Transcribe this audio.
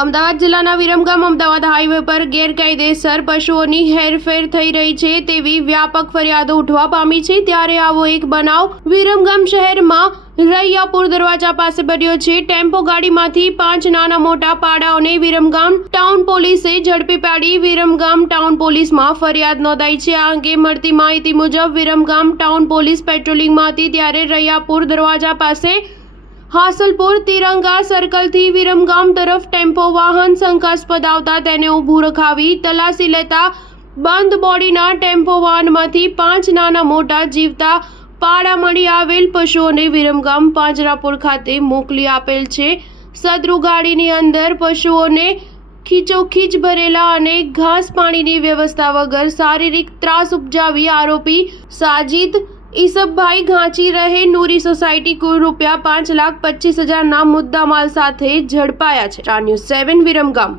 અમદાવાદ જિલ્લાના વિરમગામ અમદાવાદ હાઈવે પર ગેરકાયદેસર પશુઓની હેરફેર થઈ રહી છે તેવી વ્યાપક ફરિયાદો ઉઠવા પામી છે। ત્યારે આવો એક બનાવ વિરમગામ શહેરમાં રૈયાપુર દરવાજા પાસે બન્યો છે। ટેમ્પો ગાડીમાંથી 5 નાના મોટા પાડાઓને વિરમગામ ટાઉન પોલીસે ઝડપી પાડી વિરમગામ ટાઉન પોલીસમાં ફરિયાદ નોંધાઈ છે। આ અંગે મળતી માહિતી મુજબ વિરમગામ ટાઉન પોલીસ પેટ્રોલિંગમાં હતી ત્યારે રૈયાપુર દરવાજા પાસે હાસલપુર તિરંગા સર્કલથી વિરમગામ તરફ ટેમ્પો વાહન શંકાસ્પદ આવતા તેને ઊભું રખાવી તલાશી લેતા બંધ બોડીના ટેમ્પો વાહનમાંથી 5 નાના મોટા જીવતા પાડા મળી આવેલ પશુઓને વિરમગામ પાંજરાપોળ ખાતે મોકલી આપેલ છે। સદરુ ગાડીની અંદર પશુઓને ખીચોખીચ ભરેલા અને ઘાસ પાણીની વ્યવસ્થા વગર શારીરિક ત્રાસ ઉપજાવી આરોપી સાજીદ ઈસબભાઈ ઘાંચી રહે નૂરી સોસાયટી કુલ ₹5,25,000 ના મુદ્દામાલ સાથે ઝડપાયા છે। ન્યૂઝ 7 વિરમગામ।